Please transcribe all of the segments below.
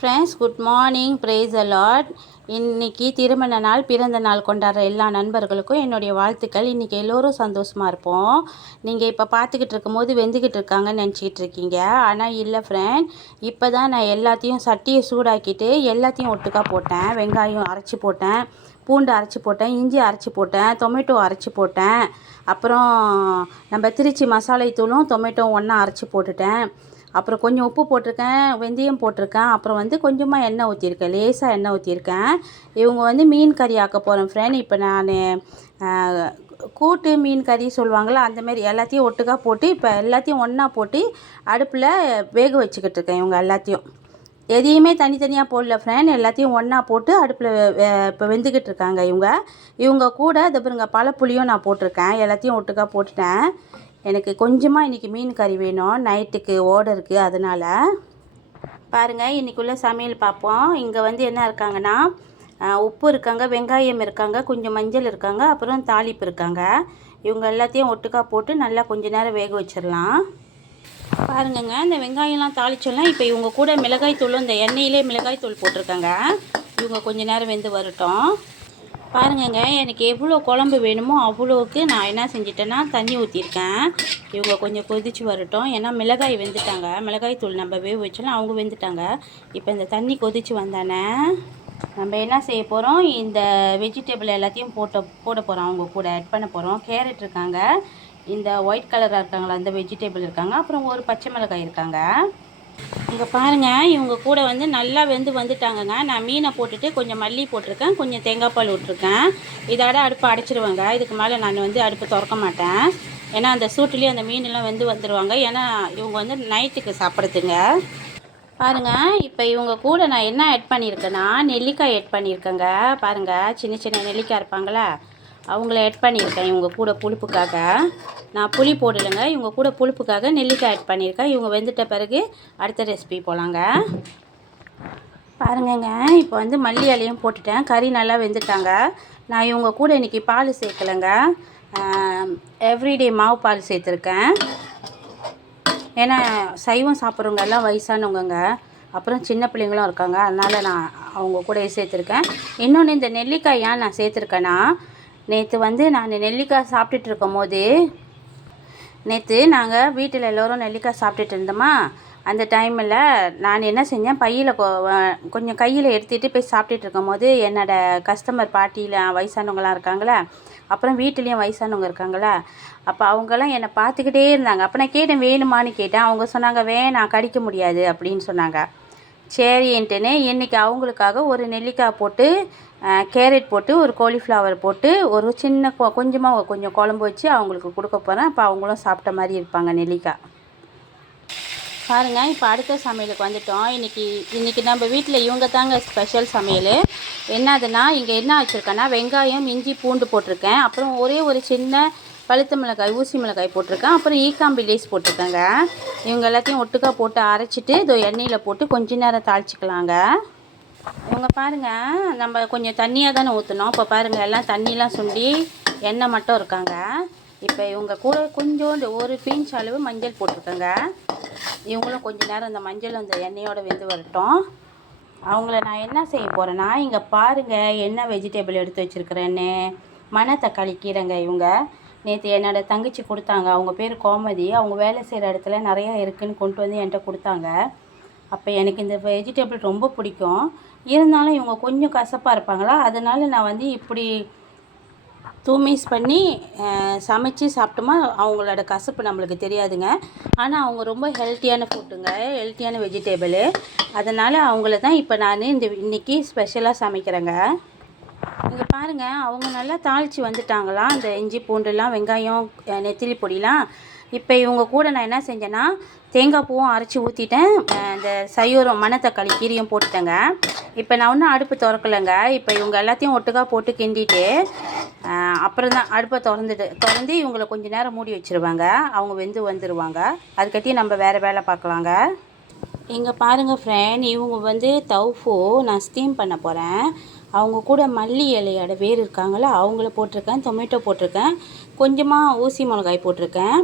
Friends, good morning. Price தி Lord. இன்றைக்கி திருமண நாள், பிறந்த நாள் கொண்டாடுற எல்லா நண்பர்களுக்கும் என்னுடைய வாழ்த்துக்கள். இன்றைக்கி எல்லோரும் சந்தோஷமாக இருப்போம். நீங்கள் இப்போ பார்த்துக்கிட்டு இருக்கும்போது வெந்துக்கிட்டு இருக்காங்கன்னு நினச்சிக்கிட்டு இருக்கீங்க. ஆனால் இல்லை ஃப்ரெண்ட், இப்போ தான் நான் எல்லாத்தையும் சட்டியை சூடாக்கிட்டு எல்லாத்தையும் ஒட்டுக்கா போட்டேன். வெங்காயம் அரைச்சி போட்டேன், பூண்டு அரைச்சி போட்டேன், இஞ்சி அரைச்சி போட்டேன், டொமேட்டோ அரைச்சி போட்டேன். அப்புறம் நம்ம திருச்சி மசாலை தூளும் டொமேட்டோ ஒன்றா அரைச்சி போட்டுட்டேன். அப்புறம் கொஞ்சம் உப்பு போட்டிருக்கேன், வெந்தயம் போட்டிருக்கேன். அப்புறம் கொஞ்சமாக எண்ணெய் ஊற்றிருக்கேன், லேசாக எண்ணெய் ஊற்றிருக்கேன். இவங்க மீன் கறி ஆக்க போகிறேன் ஃப்ரெண்ட். இப்போ நான் கூட்டு மீன் கறி சொல்லுவாங்களா, அந்தமாரி எல்லாத்தையும் ஒட்டுக்கா போட்டு இப்போ எல்லாத்தையும் ஒன்றா போட்டு அடுப்பில் வேக வச்சுக்கிட்டு இருக்கேன். இவங்க எல்லாத்தையும் எதையுமே தனித்தனியாக போடல ஃப்ரெண்ட், எல்லாத்தையும் ஒன்றா போட்டு அடுப்பில் இப்போ வெந்துக்கிட்டு இருக்காங்க. இவங்க கூட இதை பாருங்க, பழப்புளியும் நான் போட்டிருக்கேன். எல்லாத்தையும் ஒட்டுக்கா போட்டுட்டேன். எனக்கு கொஞ்சமாக இன்றைக்கி மீன் கறி வேணும், நைட்டுக்கு ஓர்டருக்கு. அதனால் பாருங்கள், இன்றைக்குள்ளே சமையல் பார்ப்போம். இங்கே என்ன இருக்காங்கன்னா, உப்பு இருக்காங்க, வெங்காயம் இருக்காங்க, கொஞ்சம் மஞ்சள் இருக்காங்க, அப்புறம் தாளிப்பு இருக்காங்க. இவங்க எல்லாத்தையும் ஒட்டுக்கா போட்டு நல்லா கொஞ்ச நேரம் வேக வச்சிடலாம். பாருங்கங்க, இந்த வெங்காயம்லாம் தாளிச்சோம்னா இப்போ இவங்க கூட மிளகாய் தூளும் இந்த எண்ணெயிலே மிளகாய் தூள் போட்டிருக்காங்க. இவங்க கொஞ்ச நேரம் வெந்து வரட்டும். பாருங்கங்க, எனக்கு எவ்வளோ குழம்பு வேணுமோ அவ்வளோவுக்கு நான் என்ன செஞ்சிட்டேன்னா தண்ணி ஊற்றிருக்கேன். இவங்க கொஞ்சம் கொதித்து வரட்டும். ஏன்னா மிளகாய் வெந்துட்டாங்க, மிளகாய் தூள் நம்ம வேக வச்சோன்னா அவங்க வெந்துட்டாங்க. இப்போ இந்த தண்ணி கொதித்து வந்தானே நம்ம என்ன செய்ய போகிறோம், இந்த வெஜிடபிள் எல்லாத்தையும் போட போகிறோம். அவங்க கூட ஆட் பண்ண போகிறோம். கேரட் இருக்காங்க, இந்த ஒயிட் கலராக இருக்காங்களா அந்த வெஜிடபிள் இருக்காங்க, அப்புறம் ஒரு பச்சை மிளகாய் இருக்காங்க. இங்கே பாருங்கள், இவங்க கூட நல்லா வந்துட்டாங்கங்க. நான் மீனை போட்டுட்டு கொஞ்சம் மல்லி போட்டிருக்கேன், கொஞ்சம் தேங்காய் பால் விட்ருக்கேன். இதோட அடுப்பை அடைச்சிடுவேங்க. இதுக்கு மேலே நான் அடுப்பு திறக்க மாட்டேன். ஏன்னா அந்த சூட்டுலேயே அந்த மீனெல்லாம் வந்துடுவாங்க. ஏன்னா இவங்க நைட்டுக்கு சாப்பிட்றதுங்க. பாருங்கள், இப்போ இவங்க கூட நான் என்ன ஆட் பண்ணியிருக்கேன்னா நெல்லிக்காய் ஆட் பண்ணியிருக்கேங்க. பாருங்கள், சின்ன சின்ன நெல்லிக்காய் இருப்பாங்களா, அவங்கள ஆட் பண்ணியிருக்கேன். இவங்க கூட புளிப்புக்காக நான் புளி போடலைங்க. இவங்க கூட புளிப்புக்காக நெல்லிக்காய் ஆட் பண்ணியிருக்கேன். இவங்க வெந்துட்ட பிறகு அடுத்த ரெசிபி போகலாங்க. பாருங்கங்க, இப்போ மல்லி இலையும் போட்டுட்டேன். கறி நல்லா வெந்துட்டாங்க. நான் இவங்க கூட இன்றைக்கி பால் சேர்க்கலைங்க, எவ்ரிடே மாவு பால் சேர்த்துருக்கேன். ஏன்னா சைவம் சாப்பிட்றவங்க எல்லாம் வயசானவங்க, அப்புறம் சின்ன பிள்ளைங்களும் இருக்காங்க. அதனால் நான் அவங்க கூட சேர்த்துருக்கேன். இன்னொன்று, இந்த நெல்லிக்காய் ஏன் நான் சேர்த்துருக்கேன்னா, நேற்று நான் நெல்லிக்காய் சாப்பிட்டுட்டு இருக்கும் போது, நேற்று நாங்கள் வீட்டில் எல்லோரும் நெல்லிக்காய் சாப்பிட்டுட்டு இருந்தோமா, அந்த டைமில் நான் என்ன செஞ்சேன், பையில் கொஞ்சம் கையில் எடுத்துகிட்டு போய் சாப்பிட்டுட்டு இருக்கும் போது என்னோடய கஸ்டமர் பாட்டியில் வயசானவங்களாம் இருக்காங்களே, அப்புறம் வீட்டிலையும் வயசானவங்க இருக்காங்களே, அப்போ அவங்கெல்லாம் என்னை பார்த்துக்கிட்டே இருந்தாங்க. அப்போ நான் கேட்டேன், வேணுமான்னு கேட்டேன். அவங்க சொன்னாங்க, வேணாம் கடிக்க முடியாது அப்படின்னு சொன்னாங்க. சரின்ட்டுன்னு இன்றைக்கி அவங்களுக்காக ஒரு நெல்லிக்காய் போட்டு, கேரட் போட்டு, ஒரு காலிஃப்ளவர் போட்டு, ஒரு சின்ன கொஞ்சமாக கொஞ்சம் குழம்பு வச்சு அவங்களுக்கு கொடுக்க போகிறேன். அப்போ அவங்களும் சாப்பிட்ட மாதிரி இருப்பாங்க நெல்லிக்காய். பாருங்கள், இப்போ அடுத்த சமையலுக்கு வந்துட்டோம். இன்றைக்கி நம்ம வீட்டில் இவங்க தாங்க ஸ்பெஷல் சமையல். என்னதுன்னா, இங்கே என்ன வச்சுருக்கேன்னா, வெங்காயம், இஞ்சி, பூண்டு போட்டிருக்கேன். அப்புறம் ஒரே ஒரு சின்ன பழுத்த மிளகாய், ஊசி மிளகாய் போட்டிருக்கேன். அப்புறம் ஈக்காம்பி லேஸ் போட்டிருக்கேங்க. இவங்க எல்லாத்தையும் ஒட்டுக்கா போட்டு அரைச்சிட்டு இதோ எண்ணெயில் போட்டு கொஞ்ச நேரம் தாளிச்சிக்கலாங்க. இவங்க பாருங்கள், நம்ம கொஞ்சம் தண்ணியாக தானே ஊற்றணும். இப்போ பாருங்கள், எல்லாம் தண்ணியெலாம் சுண்டி எண்ணெய் மட்டும் இருக்காங்க. இப்போ இவங்க கூட கொஞ்சோண்டு ஒரு பீன்ச் அளவு மஞ்சள் போட்டிருக்கேங்க. இவங்களும் கொஞ்ச நேரம் இந்த மஞ்சள் அந்த எண்ணெயோடு வெந்து வரட்டும். அவங்கள நான் என்ன செய்ய போகிறேன்னா, இங்கே பாருங்கள் என்ன வெஜிடபிள் எடுத்து வச்சுருக்கிறேன்னு. மணத்தக்காளி கீரைங்க. இவங்க நேற்று என்னோடய தங்கச்சி கொடுத்தாங்க. அவங்க பேர் கோமதி. அவங்க வேலை செய்கிற இடத்துல நிறையா இருக்குதுன்னு கொண்டு என்கிட்ட கொடுத்தாங்க. அப்போ எனக்கு இந்த வெஜிடபிள் ரொம்ப பிடிக்கும். இருந்தாலும் இவங்க கொஞ்சம் கசப்பாக இருப்பாங்களா, அதனால் நான் இப்படி தூமிஸ் பண்ணி சமைச்சு சாப்பிட்டோமா அவங்களோட கசப்பு நம்மளுக்கு தெரியாதுங்க. ஆனால் அவங்க ரொம்ப ஹெல்த்தியான ஃபுட்டுங்க, ஹெல்த்தியான வெஜிடபிள். அதனால் அவங்கள தான் இப்போ நான் இன்றைக்கி ஸ்பெஷலாக சமைக்கிறேங்க. இங்கே பாருங்கள், அவங்க நல்லா தாளித்து வந்துட்டாங்களாம். அந்த இஞ்சி பூண்டுலாம், வெங்காயம், நெத்திலி பொடிலாம். இப்போ இவங்க கூட நான் என்ன செஞ்சேன்னா, தேங்காய் பூவும் அரைச்சி ஊற்றிட்டேன். இந்த சையூரம் மணத்தக்காளி கீரையும் போட்டுட்டேங்க. இப்போ நான் ஒன்றும் அடுப்பு திறக்கலைங்க. இப்போ இவங்க எல்லாத்தையும் ஒட்டுக்கா போட்டு கிண்டிட்டு அப்புறம் தான் அடுப்பை திறந்து இவங்களை கொஞ்சம் நேரம் மூடி வச்சுருவாங்க. அவங்க வெந்து வந்துடுவாங்க. அதுக்கட்டி நம்ம வேறு வேலை பார்க்கலாங்க. இங்கே பாருங்கள் ஃப்ரெண்ட், இவங்க தௌஃபு நான் ஸ்டீம் பண்ண போகிறேன். அவங்க கூட மல்லி இலையோட வேர் இருக்காங்களா, அவங்கள போட்டிருக்கேன், டொமேட்டோ போட்டிருக்கேன், கொஞ்சமாக ஊசி மிளகாய் போட்டிருக்கேன்,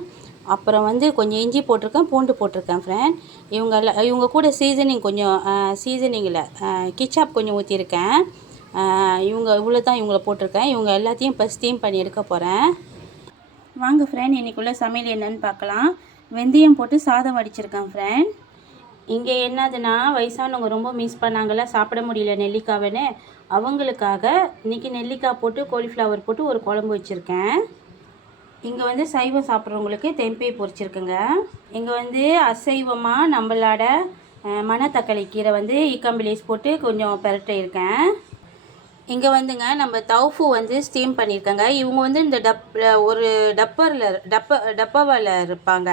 அப்புறம் வந்து கொஞ்சம் இஞ்சி போட்டிருக்கேன், பூண்டு போட்டிருக்கேன் ஃப்ரெண்ட். இவங்க கூட சீசனிங் கொஞ்சம் சீசனிங்கில் கிச்சாப் கொஞ்சம் ஊற்றிருக்கேன். இவ்வளோ தான் இவங்கள போட்டிருக்கேன். இவங்க எல்லாத்தையும் இப்போ ஸ்டீம் பண்ணி எடுக்க போகிறேன். வாங்க ஃப்ரெண்ட், இன்றைக்குள்ள சமையல் என்னன்னு பார்க்கலாம். வெந்தயம் போட்டு சாதம் வடிச்சிருக்கேன் ஃப்ரெண்ட். இங்கே என்னதுன்னா, வயசானவங்க ரொம்ப மிஸ் பண்ணாங்கல்ல, சாப்பிட முடியல நெல்லிக்காவைன்னு, அவங்களுக்காக இன்றைக்கி நெல்லிக்காய் போட்டு காலிஃப்ளவர் போட்டு ஒரு குழம்பு வச்சுருக்கேன். இங்கே வந்து சைவம் சாப்பிட்றவங்களுக்கு தெம்பே பொரிச்சிருக்குங்க. இங்கே வந்து அசைவமாக நம்மளோட மணத்தக்காளி கீரை வந்து இக்கம்பிலேஸ் போட்டு கொஞ்சம் பெரட்டியிருக்கேன். இங்கே வந்துங்க நம்ம தவுஃபு வந்து ஸ்டீம் பண்ணியிருக்கேங்க. இவங்க வந்து இந்த ஒரு டப்பாவில் இருப்பாங்க,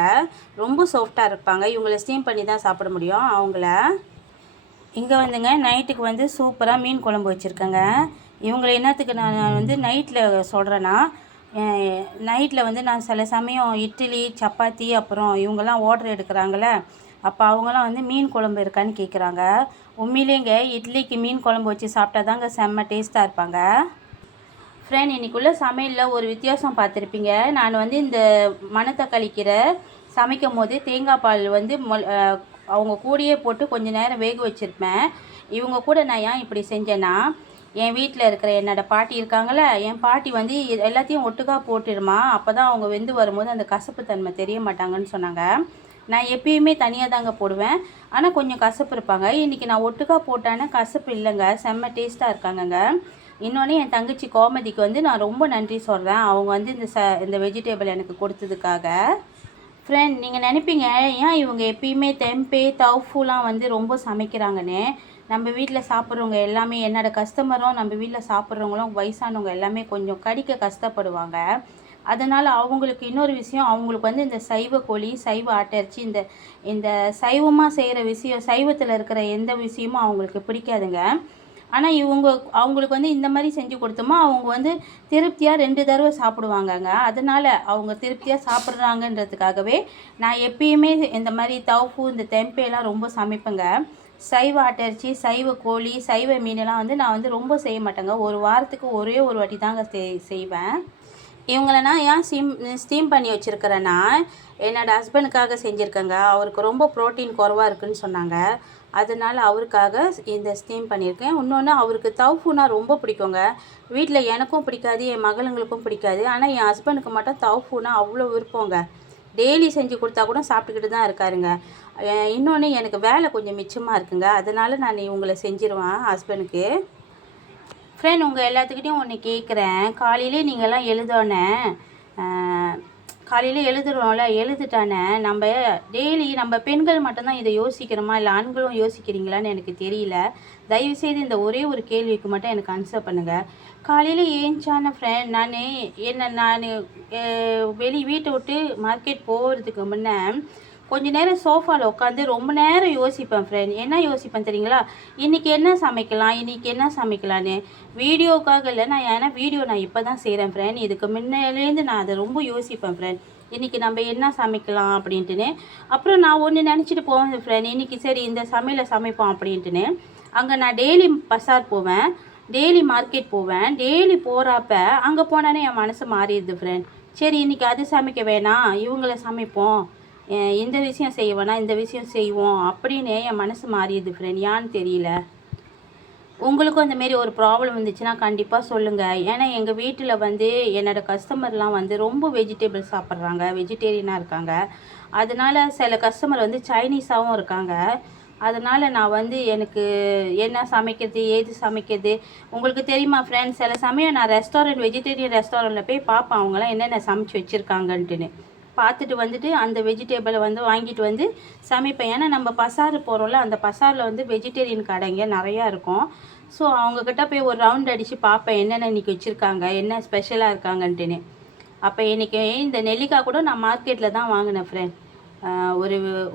ரொம்ப சாஃப்டாக இருப்பாங்க. இவங்கள ஸ்டீம் பண்ணி தான் சாப்பிட முடியும் அவங்கள. இங்கே வந்துங்க நைட்டுக்கு வந்து சூப்பராக மீன் குழம்பு வச்சுருக்கேங்க. இவங்களை என்னத்துக்கு நான் வந்து நைட்டில் சொல்கிறேன்னா, நைட்டில் வந்து நான் சில சமயம் இட்லி சப்பாத்தி அப்புறம் இவங்கெல்லாம் ஆர்டர் எடுக்கிறாங்கள, அப்போ அவங்களாம் வந்து மீன் குழம்பு இருக்கான்னு கேட்குறாங்க. உண்மையிலேங்க இட்லிக்கு மீன் குழம்பு வச்சு சாப்பிட்டா தாங்க செம்ம டேஸ்ட்டாக இருப்பாங்க. ஃப்ரெண்ட், இன்றைக்குள்ள சமையலில் ஒரு வித்தியாசம் பார்த்துருப்பீங்க. நான் வந்து இந்த மணத்தக்காளி கீரை சமைக்கும் போது தேங்காய் பால் வந்து அவங்க கூடயே போட்டு கொஞ்சம் நேரம் வேக வச்சுருப்பேன். இவங்க கூட நான் ஏன் இப்படி செஞ்சேன்னா, என் வீட்டில் இருக்கிற என்னோடய பாட்டி இருக்காங்களே, என் பாட்டி வந்து எல்லாத்தையும் ஒட்டுக்காக போட்டுடுமா, அப்போ தான் அவங்க வெந்து வரும்போது அந்த கசப்பு தன்மை தெரிய மாட்டாங்கன்னு சொன்னாங்க. நான் எப்பயுமே தனியாக தாங்க போடுவேன், ஆனால் கொஞ்சம் கசப்பு இருப்பாங்க. இன்றைக்கி நான் ஒட்டுக்காக போட்டேன்னா கசப்பு இல்லைங்க, செம்ம டேஸ்ட்டாக இருக்காங்கங்க. இன்னொன்று என் தங்கச்சி கோமதிக்கு வந்து நான் ரொம்ப நன்றி சொல்கிறேன். அவங்க வந்து இந்த வெஜிடேபிள் எனக்கு கொடுத்ததுக்காக. ஃப்ரெண்ட், நீங்கள் நினைப்பீங்க ஏன் இவங்க எப்பயுமே தெம்பே தவுஃபுலாம் வந்து ரொம்ப சமைக்கிறாங்கன்னு. நம்ம வீட்டில் சாப்பிட்றவங்க எல்லாமே, என்னோடய கஸ்டமரும் நம்ம வீட்டில் சாப்பிட்றவங்களும் வயசானவங்க எல்லாமே கொஞ்சம் கடிக்க கஷ்டப்படுவாங்க. அதனால் அவங்களுக்கு இன்னொரு விஷயம், அவங்களுக்கு வந்து இந்த சைவ கோழி, சைவ ஆட்டிறைச்சி, இந்த சைவமாக செய்கிற விஷயம், சைவத்தில் இருக்கிற எந்த விஷயமும் அவங்களுக்கு பிடிக்காதுங்க. ஆனால் அவங்களுக்கு வந்து இந்த மாதிரி செஞ்சு கொடுத்தோமா அவங்க வந்து திருப்தியாக 2 தடவை சாப்பிடுவாங்கங்க. அதனால் அவங்க திருப்தியாக சாப்பிட்றாங்கன்றதுக்காகவே நான் எப்பயுமே இந்த மாதிரி தவுஃபு, இந்த தெம்பேலாம் ரொம்ப சமைப்பேங்க. சைவ ஆட்டிறைச்சி, சைவ கோழி, சைவ மீனெல்லாம் வந்து நான் வந்து ரொம்ப செய்ய மாட்டேங்க. ஒரு வாரத்துக்கு ஒரே ஒரு வாட்டி தாங்க செய்வேன். இவங்கள நான் ஏன் ஸ்டீம் பண்ணி வச்சுருக்கிறேன்னா, என்னோடய ஹஸ்பண்டுக்காக செஞ்சுருக்கேங்க. அவருக்கு ரொம்ப ப்ரோட்டீன் குறைவாக இருக்குதுன்னு சொன்னாங்க. அதனால் அவருக்காக இந்த ஸ்டீம் பண்ணியிருக்கேன். இன்னொன்று, அவருக்கு தவுஃபுனா ரொம்ப பிடிக்குங்க. வீட்டில் எனக்கும் பிடிக்காது, என் மகளுங்களுக்கும் பிடிக்காது. ஆனால் என் ஹஸ்பண்டுக்கு மட்டும் தவுஃபுனா அவ்வளோ விருப்பங்க. டெய்லி செஞ்சு கொடுத்தா கூட சாப்பிட்டுக்கிட்டு தான் இருக்காருங்க. இன்னொன்று, எனக்கு வேலை கொஞ்சம் மிச்சமாக இருக்குங்க. அதனால் நான் இவங்களை செஞ்சிருவேன் ஹஸ்பண்டுக்கு. ஃப்ரெண்ட், உங்கள் எல்லாத்துக்கிட்டையும் ஒன்று கேட்குறேன். காலையிலே நீங்கள்லாம் காலையில் எழுதுகிறோம்ல, எழுதுட்டானே நம்ம டெய்லி நம்ம பெண்கள் மட்டும்தான் இதை யோசிக்கிறோமா, இல்லை ஆண்களும் யோசிக்கிறீங்களான்னு எனக்கு தெரியல. தயவுசெய்து இந்த ஒரே ஒரு கேள்விக்கு மட்டும் எனக்கு ஆன்சர் பண்ணுங்கள். காலையில் ஏஞ்சான ஃப்ரெண்ட், நான் வீட்டை விட்டு மார்க்கெட் போகிறதுக்கு முன்னே கொஞ்ச நேரம் சோஃபாவில் உட்காந்து ரொம்ப நேரம் யோசிப்பேன் ஃப்ரெண்ட். என்ன யோசிப்பேன் தெரியுங்களா? இன்றைக்கி என்ன சமைக்கலான்னு. வீடியோக்காக இல்லை, ஏன்னா வீடியோ நான் இப்போ தான் செய்கிறேன் ஃப்ரெண்ட். இதுக்கு முன்னேலேருந்து நான் அதை ரொம்ப யோசிப்பேன் ஃப்ரெண்ட். இன்றைக்கி நம்ம என்ன சமைக்கலாம் அப்படின்ட்டுன்னு. அப்புறம் நான் ஒன்று நினச்சிட்டு போவேன் ஃப்ரெண்ட், இன்றைக்கி சரி இந்த சமையலை சமைப்போம் அப்படின்ட்டுன்னு. அங்கே நான் டெய்லி பஸார் போவேன், டெய்லி மார்க்கெட் போவேன். டெய்லி போகிறப்ப அங்கே போனானே என் மனசு மாறிடுது ஃப்ரெண்ட். சரி, இன்றைக்கி அது சமைக்க வேணாம், இவங்கள சமைப்போம், இந்த விஷயம் செய்ய வேணாம், இந்த விஷயம் செய்வோம் அப்படின்னு என் மனசு மாறிடுது ஃப்ரெண்ட். ஏன்னு தெரியல. உங்களுக்கும் அந்தமாரி ஒரு ப்ராப்ளம் இருந்துச்சுன்னா கண்டிப்பாக சொல்லுங்கள். ஏன்னா எங்கள் வீட்டில் வந்து என்னோடய கஸ்டமர்லாம் வந்து ரொம்ப வெஜிடபிள் சாப்பிட்றாங்க, வெஜிடேரியனாக இருக்காங்க. அதனால் சில கஸ்டமர் வந்து சைனீஸாகவும் இருக்காங்க. அதனால் நான் வந்து எனக்கு என்ன சமைக்கிறது, ஏது சமைக்கிறது உங்களுக்கு தெரியுமா ஃப்ரெண்ட்ஸ்? சில சமயம் நான் வெஜிடேரியன் ரெஸ்டாரண்ட்டில் போய் பார்ப்பேன் அவங்களாம் என்னென்ன சமைச்சு வச்சுருக்காங்கன்ட்டுன்னு. பார்த்துட்டு வந்துட்டு அந்த வெஜிடேபிளை வந்து வாங்கிட்டு வந்து சமைப்பேன். ஏன்னா நம்ம பஸார் போகிறோம்ல, அந்த பஸாரில் வந்து வெஜிடேரியன் கடைங்க நிறையா இருக்கும். ஸோ அவங்கக்கிட்ட போய் ஒரு ரவுண்ட் அடித்து பார்ப்பேன் என்னென்ன இன்றைக்கி வச்சுருக்காங்க, என்ன ஸ்பெஷலாக இருக்காங்கன்ட்டுன்னு. அப்போ இன்றைக்கி இந்த நெல்லிக்காய் கூட நான் மார்க்கெட்டில் தான் வாங்கினேன் ஃப்ரெண்ட்.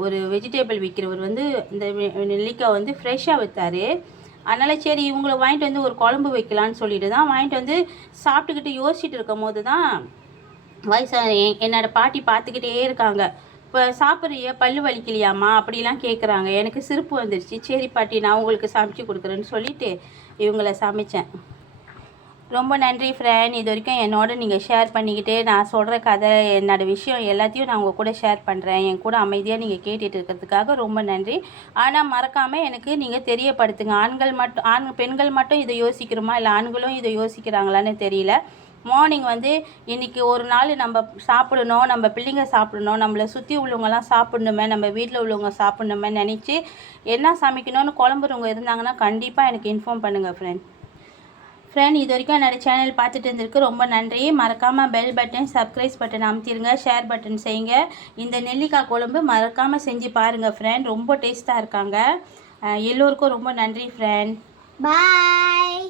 ஒரு வெஜிடேபிள் விற்கிறவர் வந்து இந்த நெல்லிக்காய் வந்து ஃப்ரெஷ்ஷாக விற்றாரு. அதனால் சரி இவங்களை வாங்கிட்டு வந்து ஒரு குழம்பு வைக்கலான்னு சொல்லிட்டு தான் வாங்கிட்டு வந்து சாப்பிட்டுக்கிட்டு யோசிச்சுட்டு இருக்கும் போது தான் என்னோடய பாட்டி பார்த்துக்கிட்டே இருக்காங்க. இப்போ சாப்பிட்றிய பல்லு வலிக்கலையாம்மா அப்படிலாம் கேட்குறாங்க. எனக்கு சிரிப்பு வந்துடுச்சு. சரி பாட்டி, நான் உங்களுக்கு சமைச்சு கொடுக்குறேன்னு சொல்லிவிட்டு இவங்கள சமைச்சேன். ரொம்ப நன்றி ஃப்ரெண்ட். இது வரைக்கும் என்னோட நீங்கள் ஷேர் பண்ணிக்கிட்டு நான் சொல்கிற கதை என்னோடய விஷயம் எல்லாத்தையும் நான் உங்கள் கூட ஷேர் பண்ணுறேன். என் கூட அமைதியாக நீங்கள் கேட்டுட்டு இருக்கிறதுக்காக ரொம்ப நன்றி. ஆனால் மறக்காமல் எனக்கு நீங்கள் தெரியப்படுத்துங்க. பெண்கள் மட்டும் இதை யோசிக்கிறோமா, இல்லை ஆண்களும் இதை யோசிக்கிறாங்களான்னு தெரியல. மார்னிங் வந்து இன்றைக்கி ஒரு நாள் நம்ம சாப்பிடணும், நம்ம பிள்ளைங்க சாப்பிடணும், நம்மளை சுற்றி உள்ளவங்கலாம் சாப்பிட்ணுமே, நம்ம வீட்டில் உள்ளவங்க சாப்பிட்ணுமே நினச்சி என்ன சமைக்கணும்னு குழம்புறவங்க இருந்தாங்கன்னா கண்டிப்பாக எனக்கு இன்ஃபார்ம் பண்ணுங்கள் ஃப்ரெண்ட். இது வரைக்கும் என்னோடய சேனல் பார்த்துட்டு இருந்திருக்கு ரொம்ப நன்றி. மறக்காமல் பெல் பட்டன், சப்ஸ்கிரைப் பட்டன் அமுத்திடுங்க, ஷேர் பட்டன் செய்யுங்க. இந்த நெல்லிக்காய் குழம்பு மறக்காமல் செஞ்சு பாருங்கள் ஃப்ரெண்ட். ரொம்ப டேஸ்ட்டாக இருக்காங்க. எல்லோருக்கும் ரொம்ப நன்றி ஃப்ரெண்ட். பாய்.